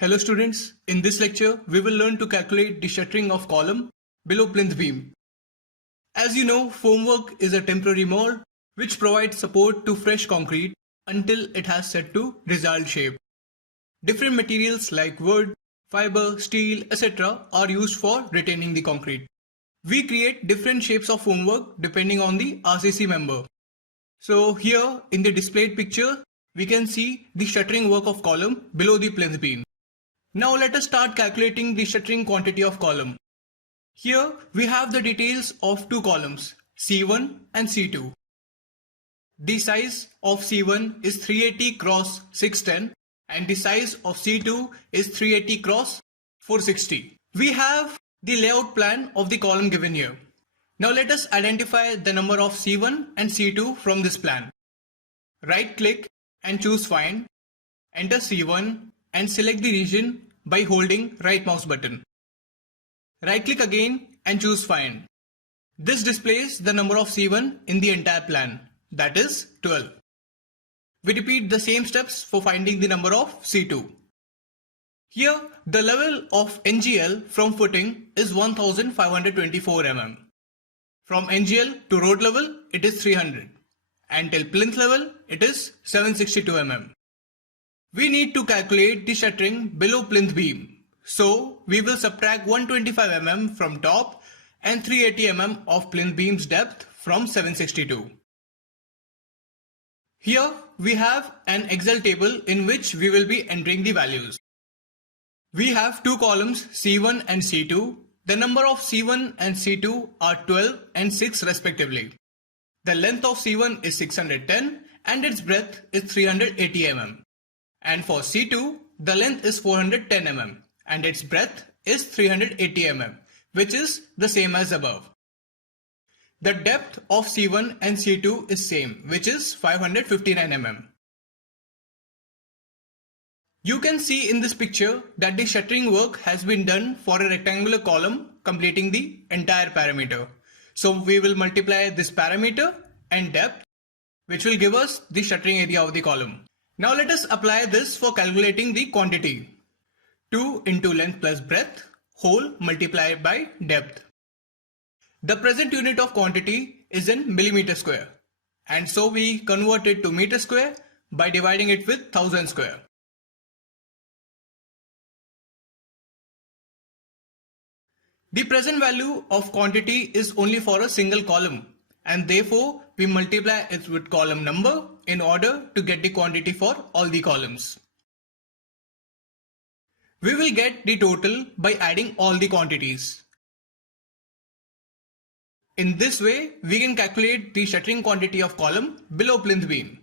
Hello students, in this lecture we will learn to calculate the shuttering of column below plinth beam. As you know, formwork is a temporary mold which provides support to fresh concrete until it has set to desired shape. Different materials like wood, fiber, steel, etc. are used for retaining the concrete. We create different shapes of formwork depending on the RCC member. So here in the displayed picture, we can see the shuttering work of column below the plinth beam. Now let us start calculating the shuttering quantity of column. Here we have the details of two columns, C1 and C2. The size of C1 is 380 cross 610 and the size of C2 is 380 cross 460. We have the layout plan of the column given here. Now let us identify the number of C1 and C2 from this plan. Right click and choose Find, enter C1 and select the region by holding right mouse button. Right click again and choose Find. This displays the number of C1 in the entire plan, that is 12. We repeat the same steps for finding the number of C2. Here the level of NGL from footing is 1524 mm. From NGL to road level it is 300 and till plinth level it is 762 mm. We need to calculate the shuttering below plinth beam. So we will subtract 125 mm from top and 380 mm of plinth beam's depth from 762. Here we have an Excel table in which we will be entering the values. We have two columns C1 and C2. The number of C1 and C2 are 12 and 6 respectively. The length of C1 is 610 and its breadth is 380 mm. And for C2, the length is 410 mm and its breadth is 380 mm, which is the same as above. The depth of C1 and C2 is same, which is 559 mm. You can see in this picture that the shuttering work has been done for a rectangular column completing the entire parameter. So we will multiply this parameter and depth, which will give us the shuttering area of the column. Now let us apply this for calculating the quantity. 2 into length plus breadth whole multiplied by depth. The present unit of quantity is in millimeter square, and so we convert it to meter square by dividing it with 1000 square. The present value of quantity is only for a single column, and therefore we multiply it with column number in order to get the quantity for all the columns. We will get the total by adding all the quantities. In this way, we can calculate the shuttering quantity of column below plinth beam.